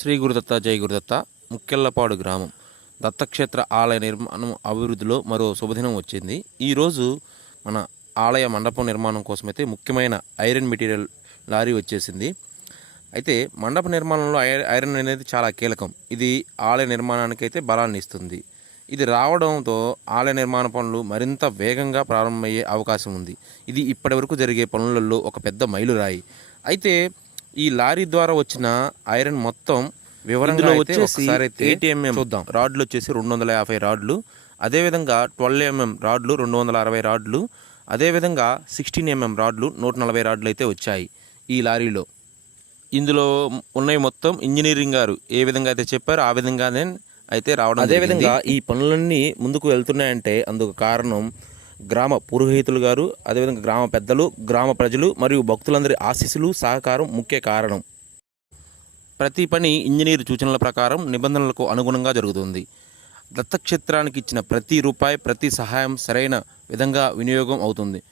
శ్రీ గురుదత్త జై గురుదత్త ముక్కెళ్ళపాడు గ్రామం. దత్తక్షేత్ర ఆలయ నిర్మాణం అభివృద్ధిలో మరో శుభదినం వచ్చింది. ఈరోజు మన ఆలయ మండపం నిర్మాణం కోసమైతే ముఖ్యమైన ఐరన్ మెటీరియల్ లారీ వచ్చేసింది. అయితే మండప నిర్మాణంలో ఐ- ఐరన్ అనేది చాలా కీలకం. ఇది ఆలయ నిర్మాణానికి అయితే బలాన్ని ఇస్తుంది. ఇది రావడంతో ఆలయ నిర్మాణ పనులు మరింత వేగంగా ప్రారంభమయ్యే అవకాశం ఉంది. ఇది ఇప్పటివరకు జరిగే పనులలో ఒక పెద్ద మైలురాయి. అయితే ఈ లారీ ద్వారా వచ్చిన ఐరన్ మొత్తం వివరంగా ఇందులో వచ్చేసి ఏటీఎంఎం చూద్దాం. రాడ్లు వచ్చేసి రెండు వందల యాభై రాడ్లు అదేవిధంగా ట్వెల్వ్ ఎంఎం రాడ్లు రెండు వందల అరవై రాడ్లు అదేవిధంగా సిక్స్టీన్ ఎంఎం రాడ్లు నూట నలభై రాడ్లు అయితే వచ్చాయి ఈ లారీలో. ఇందులో ఉన్నాయి మొత్తం ఇంజనీరింగ్ గారు ఏ విధంగా అయితే చెప్పారో ఆ విధంగానే అయితే రావడం అదేవిధంగా ఈ పనులన్నీ ముందుకు వెళ్తున్నాయంటే అందుకు కారణం గ్రామ పురోహితులు గారు అదేవిధంగా గ్రామ పెద్దలు గ్రామ ప్రజలు మరియు భక్తులందరి ఆశీస్సులు సహకారం ముఖ్య కారణం. ప్రతి పని ఇంజనీర్ సూచనల ప్రకారం నిబంధనలకు అనుగుణంగా జరుగుతుంది. దత్తక్షేత్రానికి ఇచ్చిన ప్రతి రూపాయి ప్రతి సహాయం సరైన విధంగా వినియోగం అవుతుంది.